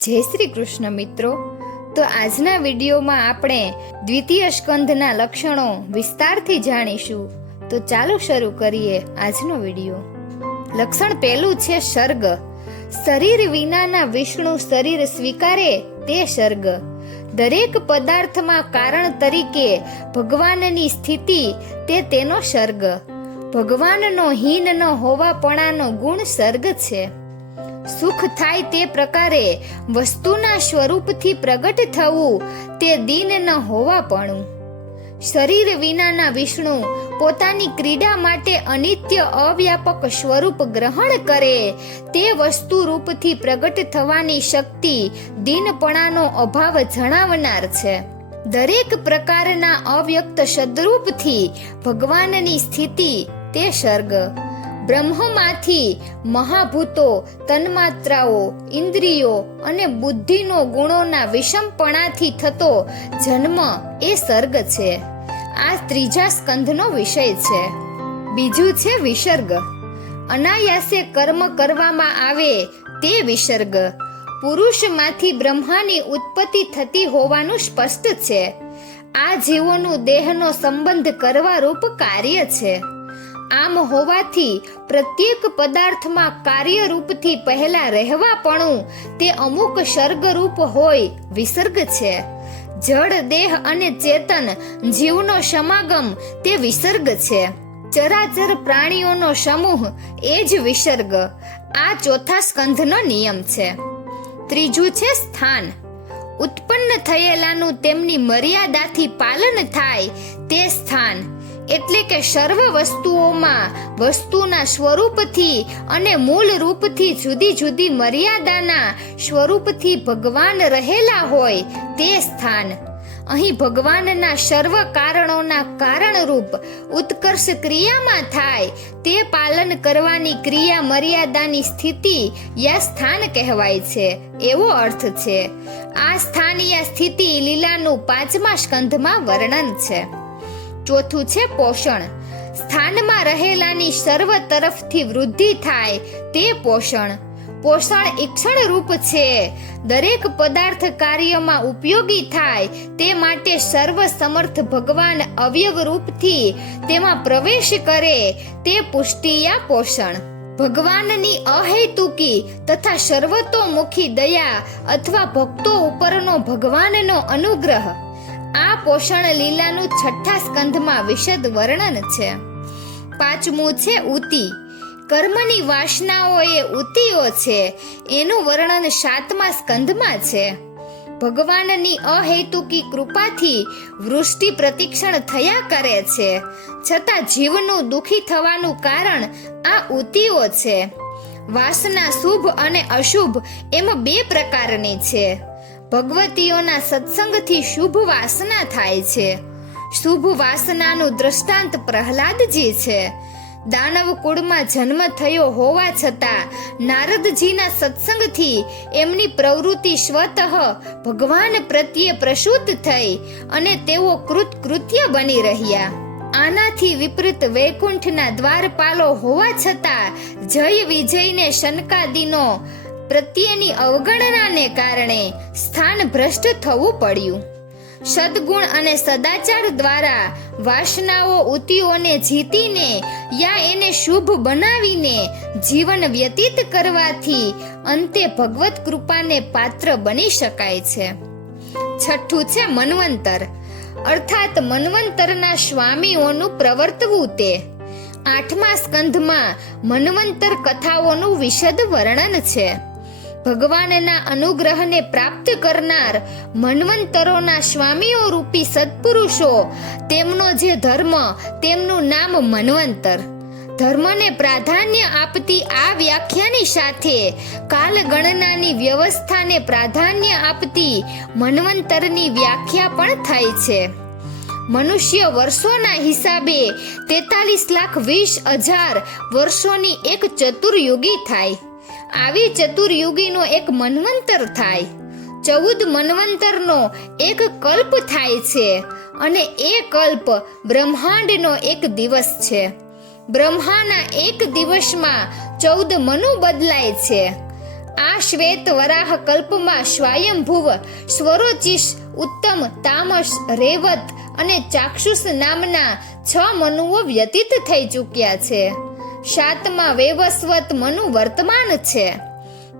જય શ્રી કૃષ્ણ મિત્રો. તો આજના વિડીયોમાં આપણે દ્વિતીય સ્કંધના લક્ષણો વિસ્તારથી જાણીશું. તો ચાલો શરૂ કરીએ આજનો વીડિયો. લક્ષણ પહેલું છે સર્ગ શરીર વિનાના વિષ્ણુ શરીર સ્વીકારે તે સર્ગ દરેક પદાર્થમાં કારણ તરીકે ભગવાનની સ્થિતિ તે તેનો સર્ગ ભગવાનનો હીન ન હોવાપણાનો ગુણ સર્ગ છે. સુખ થાય તે પ્રકારે વસ્તુના સ્વરૂપથી પ્રગટ થવું તે દિન ન હોવાપણું શરીર વિનાના વિષ્ણુ પોતાની ક્રીડા માટે અનિત્ય અવ્યાપક સ્વરૂપ ગ્રહણ કરે તે વસ્તુ રૂપથી પ્રગટ થવાની શક્તિ દિનપણાનો અભાવ જણાવનાર છે. દરેક પ્રકારના અવ્યક્ત સદરૂપથી ભગવાનની સ્થિતિ તે સર્ગ બ્રહ્મમાંથી મહાભૂતો, તન્માત્રાઓ, ઇન્દ્રિયો અને બુદ્ધિનો ગુણોના વિષમપણાથી થતો જન્મ એ સર્ગ છે. આ ત્રીજા સ્કંધનો વિષય છે. બીજું છે વિસર્ગ. અનાયાસે કર્મ કરવામાં આવે તે વિસર્ગ. પુરુષમાંથી બ્રહ્માની ઉત્પત્તિ થતી હોવાનું સ્પષ્ટ છે. આ જીવોનું દેહનો સંબંધ કરવા રૂપ કાર્ય છે. આમ હોવાથી પ્રત્યેક પદાર્થમાં કાર્યરૂપથી પહેલા રહેવાપણું તે અમુક સર્ગરૂપ હોય, વિસર્ગ છે. જળ, દેહ અને ચેતન જીવનો સમાગમ તે વિસર્ગ છે. ચરાચર પ્રાણીઓનો સમૂહ એ જ વિસર્ગ. આ ચોથા સ્કંધનો નિયમ છે. ત્રીજું છે સ્થાન. ઉત્પન્ન થયેલાનું તેમની મર્યાદાથી પાલન થાય તે સ્થાન. એટલે કે સર્વ વસ્તુઓમાં, વસ્તુના સ્વરૂપથી અને મૂળ રૂપથી જુદી જુદી મર્યાદાના સ્વરૂપથી ભગવાન રહેલા હોય તે સ્થાન. અહીં ભગવાનના સર્વ કારણોના કારણરૂપ ઉત્કર્ષ ક્રિયામાં થાય તે પાલન કરવાની ક્રિયા મર્યાદાની સ્થિતિ યા સ્થાન કહેવાય છે, એવો અર્થ છે. આ સ્થાન યા સ્થિતિ લીલાનું પાંચમા સ્કંધમાં વર્ણન છે. ચોથું છે પોષણ. સ્થાનમાં રહેલાની સર્વ તરફથી વૃદ્ધિ થાય તે પોષણ. પોષણ ઈક્ષણ રૂપ છે. દરેક પદાર્થ કાર્યમાં ઉપયોગી થાય તે માટે સર્વ સમર્થ ભગવાન અવયવ રૂપથી તેમાં પ્રવેશ કરે તે પુષ્ટિયા પોષણ. ભગવાનની અહેતુકી તથા સર્વતોમુખી દયા અથવા ભક્તો ઉપરનો ભગવાનનો અનુગ્રહ. આ પોષણ લીલાનું છઠ્ઠા સ્કંધમાં વિશદ વર્ણન છે. પાંચમું છે ઉતિ. કર્મની વાસનાઓ એ ઉતિઓ છે. એનું વર્ણન સાતમા સ્કંધમાં છે. ભગવાનની અહેતુકી કૃપાથી વૃષ્ટિ પ્રતિક્ષણ થયા કરે છે. છતાં જીવનું દુખી થવાનું કારણ આ ઉતિઓ છે. વાસના શુભ અને અશુભ એમ બે પ્રકારની છે. ભગવતીઓના સત્સંગથી શુભ વાસના થાય છે. શુભ વાસનાનું દ્રષ્ટાંત પ્રહલાદજી છે. દાનવ કુળમાં જન્મ થયો હોવા છતાં નારદજીના સત્સંગથી એમની પ્રવૃત્તિ સ્વતઃ ભગવાન પ્રત્યે પ્રસૂત થઈ અને તેઓ કૃતકૃત્ય બની રહ્યા. આનાથી વિપરીત વૈકુંઠના દ્વારપાલો હોવા છતાં જય વિજયને શનકાદીનો પ્રત્યેની અવગણનાને કારણે સ્થાન ભ્રષ્ટ થવું પડ્યું. સદગુણ અને સદાચાર દ્વારા વાસનાઓ ઉતિઓને જીતીને યા એને શુભ બનાવીને જીવન વ્યતીત કરવાથી અંતે ભગવત કૃપાને પાત્ર બની શકાય છે. છઠ્ઠું છે મનવંતર. અર્થાત મનવંતરના સ્વામીઓનું પ્રવર્તવું તે. આઠમા સ્કંધમાં મનવંતર કથાઓનું વિશદ વર્ણન છે. ભગવાનના અનુગ્રહને પ્રાપ્ત કરનાર મન્વંતરોના સ્વામીઓ રૂપી સત્પુરુષો, તેમનો જે ધર્મ, તેમનું નામ મન્વંતર. ધર્મને પ્રાધાન્ય આપતી આ વ્યાખ્યાની સાથે કાલગણનાની વ્યવસ્થાને પ્રાધાન્ય આપતી મન્વંતરની વ્યાખ્યા પણ થાય છે. મનુષ્ય વર્ષોના હિસાબે તેતાલીસ લાખ વીસ હજાર વર્ષોની એક ચતુર્યુગી થાય. આવી ચતુર્યુગીનો એક મન્વંતર થાય. ચૌદ મન્વંતરનો એક કલ્પ થાય છે અને એ કલ્પ બ્રહ્માંડનો એક દિવસ છે. બ્રહ્માના એક દિવસમાં ચૌદ મનુ બદલાય છે. આ શ્વેત વરાહ કલ્પમાં સ્વયંભુવ સ્વરોચિષ, ઉત્તમ, તામસ, રેવત અને ચાક્ષુષ નામના છ મનુઓ વ્યતીત થઈ ચૂક્યા છે. સાતમા વેવસ્વત મનુ વર્તમાન છે.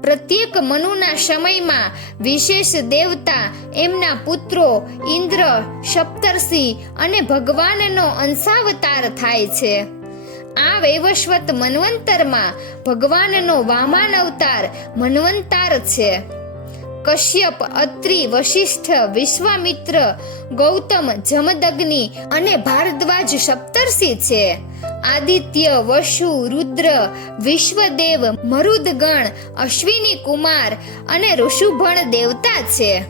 પ્રત્યેક મનુના સમયમાં વિશેષ દેવતા એમના પુત્રો ઇન્દ્ર, સપ્તર્ષિ અને ભગવાનનો અંશાવતાર થાય છે. આ વૈવસ્વત મન્વંતરમાં ભગવાનનો વામાન અવતાર મન્વંતાર છે. કશ્યપ, અત્રિ, વશિષ્ઠ, વિશ્વામિત્ર, ગૌતમ, જમદગ્નિ અને ભારદ્વાજ સપ્તર્ષિ છે. આદિત્ય, વસુ, રુદ્ર, વિશ્વદેવ, મરુદગણ, અશ્વિની કુમાર અને ઋષુભણ દેવતા છે.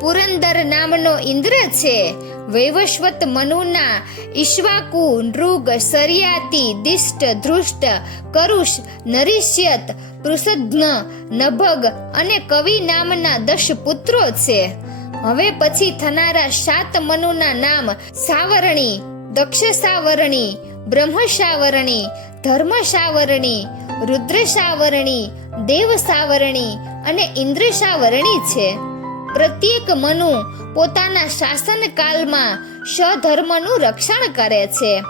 પુરંદર નામનો ઇન્દ્ર છે. વૈવસ્વત મનુના, ઈશ્વાકુ, નૃગ, સરિયાતિ, દિષ્ટ, ધૃષ્ટ, કરુષ, નરિષ્યત, પૃષદ્ન, નભગ અને કવિ નામના દશ પુત્રો છે. હવે પછી થનારા સાત મનુના નામ સાવરણી દક્ષ સાવરણી બ્રહ્મ ધર્મશાવરણી રુદ્રશાવરણી સાવરણી રુદ્ર સાવરણી દેવ સાવરણી અને ઇન્દ્રશાવરણી છે. પ્રત્યેક મનુ પોતાના શાસન કાળમાં સ્વધર્મનું રક્ષણ કરે છે.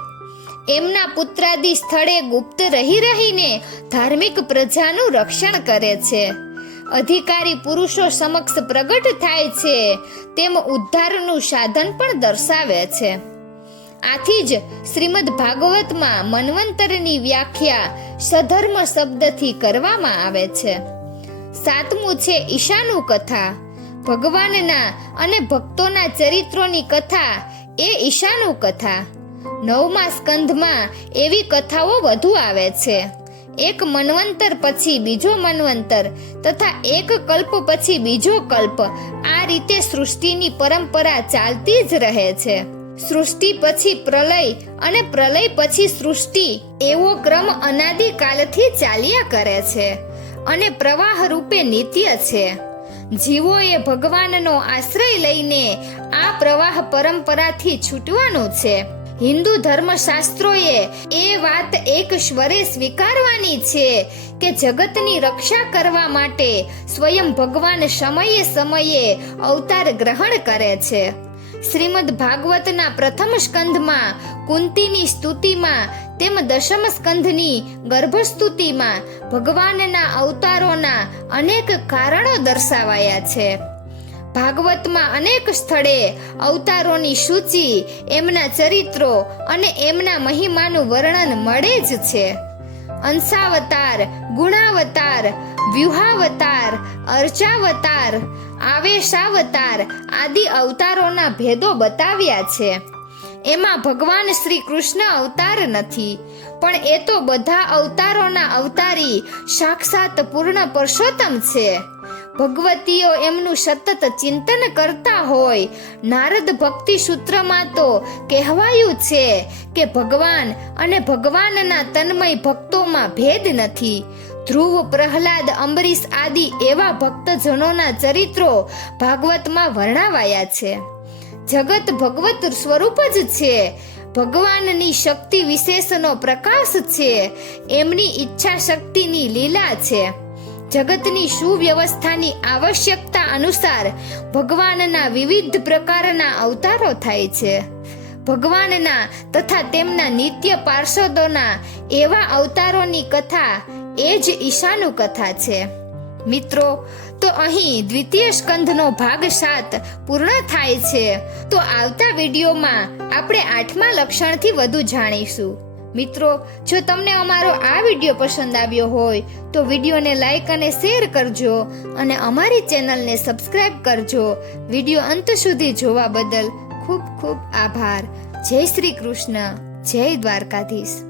એમના પુત્રાદિ સ્થળે ગુપ્ત રહી રહીને ધાર્મિક પ્રજાનું રક્ષણ કરે છે. અધિકારી પુરુષો સમક્ષ પ્રગટ થાય છે, તેમ ઉદ્ધારનું સાધન પણ દર્શાવે છે. આથી જ શ્રીમદ ભાગવતમાં મન્વંતરની વ્યાખ્યા સધર્મ શબ્દથી કરવામાં આવે છે. સાતમું છે ઈશાનું કથા. ભગવાનના અને ભક્તોના ચરિત્રોની કથા એ ઈશાનું કથા. નવમા સ્કંધમાં એવી કથાઓ વધુ આવે છે. એક મન્વંતર પછી બીજો મન્વંતર તથા એક કલ્પ પછી બીજો કલ્પ આ રીતે સૃષ્ટિની પરંપરા ચાલતી જ રહે છે. સૃષ્ટિ પછી પ્રલય અને પ્રલય પછી સૃષ્ટિ એવો ક્રમ અનાદિકાલથી ચાલ્યા કરે છે અને પ્રવાહ રૂપે નિત્ય છે. જીવોએ ભગવાનનો આશ્રય લઈને આ પ્રવાહ પરંપરાથી છૂટવાનું છે. હિન્દુ ધર્મશાસ્ત્રોએ એ વાત એક સ્વરે સ્વીકારવાની છે કે જગતની રક્ષા કરવા માટે સ્વયં ભગવાન સમયે સમયે અવતાર ગ્રહણ કરે છે. શ્રીમદ ભાગવતના પ્રથમ સ્કંધમાં, કુંતીની સ્તુતિમાં તેમ દશમ સ્કંધની ગર્ભસ્તુતિમાં ભગવાનના અવતારોના અનેક કારણો દર્શાવાયા છે. ભાગવતમાં અનેક સ્થળે અવતારોની સૂચિ, એમના ચરિત્રો અને એમના મહિમાનું વર્ણન મળે જ છે. અંશાવતાર ગુણાવતાર, વ્યુહાવતાર, અર્ચાવતાર, આવેશાવતાર આદિ અવતારોના ભેદો બતાવ્યા છે. એમાં ભગવાન શ્રી કૃષ્ણ અવતાર નથી, પણ એ તો બધા અવતારોના અવતારી સાક્ષાત પૂર્ણ પુરુષોત્તમ છે. ભગવતીઓ એમનું સતત ચિંતન કરતા હોય, નારદ ભક્તિ સૂત્રમાં તો કહેવાયું છે કે ભગવાન અને ભગવાનના તન્મય ભક્તોમાં ભેદ નથી ધ્રુવ, પ્રહલાદ, અંબરીશ આદિ એવા ભક્તજનોના ચરિત્રો ભાગવતમાં વર્ણવાયા છે. જગત ભગવત સ્વરૂપ જ છે. ભગવાનની શક્તિ વિશેષનો પ્રકાશ છે. એમની ઈચ્છા શક્તિની લીલા છે. જગતની સુવ્યવસ્થાની આવશ્યકતા અનુસાર ભગવાનના વિવિધ પ્રકારના અવતારો થાય છે. ભગવાનના તથા તેમના નિત્ય પાર્ષદોના એવા અવતારોની કથા એ જ ઈશાનું કથા છે. મિત્રો, તો અહીં દ્વિતીય સ્કંધનો ભાગ સાત પૂર્ણ થાય છે. તો આવતા વિડીયોમાં આપણે આઠમા લક્ષણથી વધુ જાણીશું. મિત્રો, જો તમને અમારો આ વીડિયો પસંદ આવ્યો હોય, તો વિડીયોને લાઈક અને શેર કરજો અને અમારી ચેનલને સબસ્ક્રાઇબ કરજો. વીડિયો અંત સુધી જોવા બદલ ખૂબ ખૂબ આભાર. જય શ્રી કૃષ્ણ. જય દ્વારકાધીશ.